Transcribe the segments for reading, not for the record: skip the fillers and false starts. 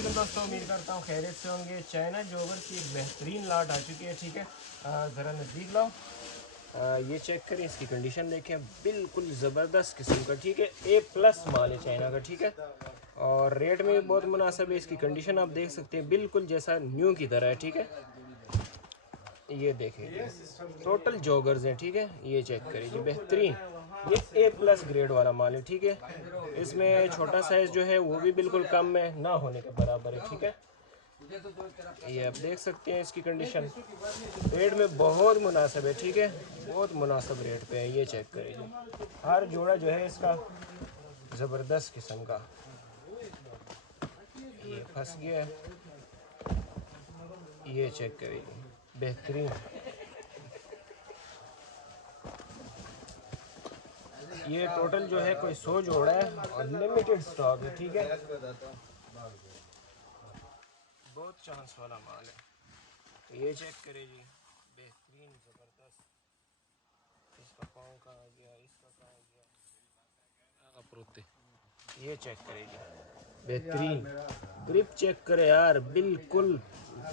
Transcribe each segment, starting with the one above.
वालेकुम दोस्तों, उम्मीद करता हूँ खैरियत से होंगे। चाइना जोगर की एक बेहतरीन लाट आ चुकी है। ठीक है, ज़रा नज़दीक लाओ। ये चेक करें, इसकी कंडीशन देखें, बिल्कुल ज़बरदस्त किस्म का। ठीक है, A+ माल है चाइना का। ठीक है, और रेट में भी बहुत मुनासिब है। इसकी कंडीशन आप देख सकते हैं, बिल्कुल जैसा न्यू की तरह है। ठीक है, ये देखें, टोटल जॉगर्स हैं। ठीक है, ये चेक करें जी, बेहतरीन। ये A+ ग्रेड वाला माल है। ठीक है, इसमें छोटा साइज़ जो है वो भी बिल्कुल कम है, ना होने के बराबर है। ठीक है, ये आप देख सकते हैं इसकी कंडीशन। रेट में बहुत मुनासिब है। ठीक है, बहुत मुनासिब रेट पे है। ये चेक करें जी, हर जोड़ा जो है इसका ज़बरदस्त किस्म का। ये फंस गया है, ये चेक करें जी, बेहतरीन। ये टोटल जो है कोई 100 जोड़ा है और लिमिटेड स्टॉक है। ठीक है, बहुत चांस वाला माल है। ये चेक करें जी, बेहतरीन ज़बरदस्त। इसका पाँव कहाँ गया, इसका कहाँ गया, प्रोते। ये चेक करें जी, बेहतरीन। ग्रिप चेक करें यार, बिल्कुल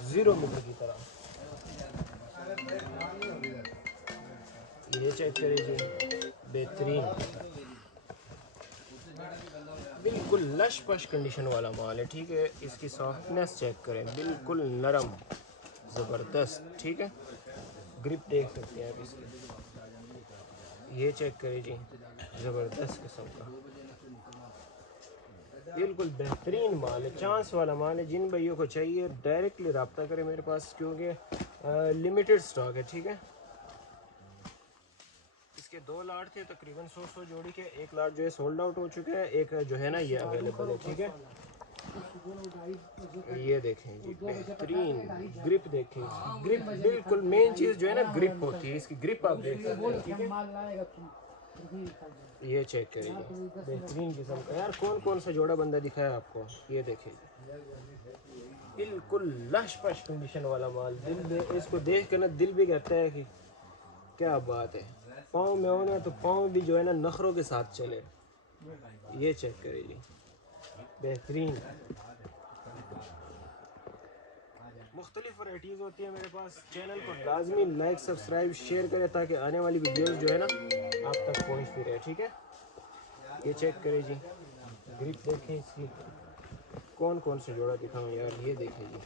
0 मीटर की तरह। ये चेक करें जी, बेहतरीन, बिल्कुल लश पश कंडीशन वाला माल है। ठीक है, इसकी सॉफ्टनेस चेक करें, बिल्कुल नरम, ज़बरदस्त। ठीक है, ग्रिप देख सकते हैं आप इसकी। ये चेक करें जी, ज़बरदस्त किस्म का, बिल्कुल बेहतरीन माल है, चांस वाला माल है। जिन भाइयों को चाहिए डायरेक्टली रब्ता करें मेरे पास, क्योंकि लिमिटेड स्टॉक है। ठीक है, इसके 2 लाट थे, तकरीबन 100 जोड़ी के। एक लाट जो है सोल्ड आउट हो चुके हैं, एक जो है ना ये अवेलेबल है। ठीक है, ये देखें जी, बेहतरीन ग्रिप देखें। ग्रिप बिल्कुल मेन चीज़ जो है ना, ग्रिप होती है इसकी। ग्रिप आप देख सकते हैं। ठीक है, ये चेक करिए, बेहतरीन किस्म का। यार कौन कौन सा जोड़ा बंदा दिखाया आपको, ये देखें, बिल्कुल लश पश कंडीशन वाला माल। इसको देख कर ना दिल भी कहता है कि क्या बात है। पाँव में हो ना तो पाँव भी जो है ना नखरों के साथ चले। ये चेक करिए, बेहतरीन। मुख्तलिफ वैराइटीज़ होती है मेरे पास। चैनल को लाजमी लाइक सब्सक्राइब शेयर करें, ताकि आने वाली वीडियोस जो है ना आप तक पहुंचती रहे। ठीक है, ये चेक करें जी, ग्रिप देखें इसकी। कौन कौन से जोड़ा दिखाऊं यार, ये देखें जी,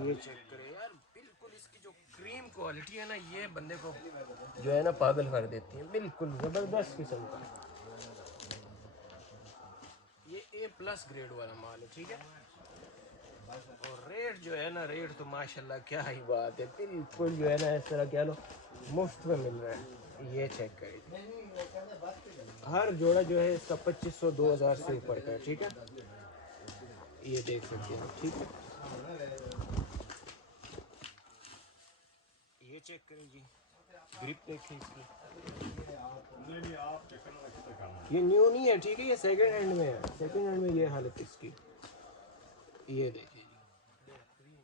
ये चेक करें यार, बिल्कुल इसकी जो क्रीम क्वालिटी है ना, ये बंदे को जो है ना पागल कर देती है। बिल्कुल ज़बरदस्त किस्म का ये A+ ग्रेड वाला माल है। ठीक है, और रेट जो है ना, रेट तो माशाल्लाह क्या ही बात है, बिल्कुल जो है ना इस तरह कह लो मुफ्त में मिल रहा है। ये चेक करिए, हर जोड़ा जो है इसका 2500-2000 से ऊपर का है। ठीक है, ये देख सकते हैं। ठीक है, ये चेक करें जी, ग्रिप देखें इसकी। ये न्यू नहीं है। ठीक है, ये सेकंड हैंड में है। सेकंड हैंड में ये हालत इसकी। ये देखें जी, बेहतरीन।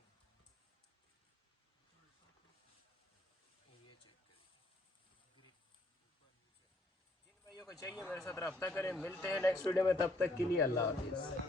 ये चेक करें, जिन भाइयों को चाहिए मेरे साथ रब्ता करें। मिलते हैं नेक्स्ट वीडियो में, तब तक के लिए अल्लाह हाफिज़।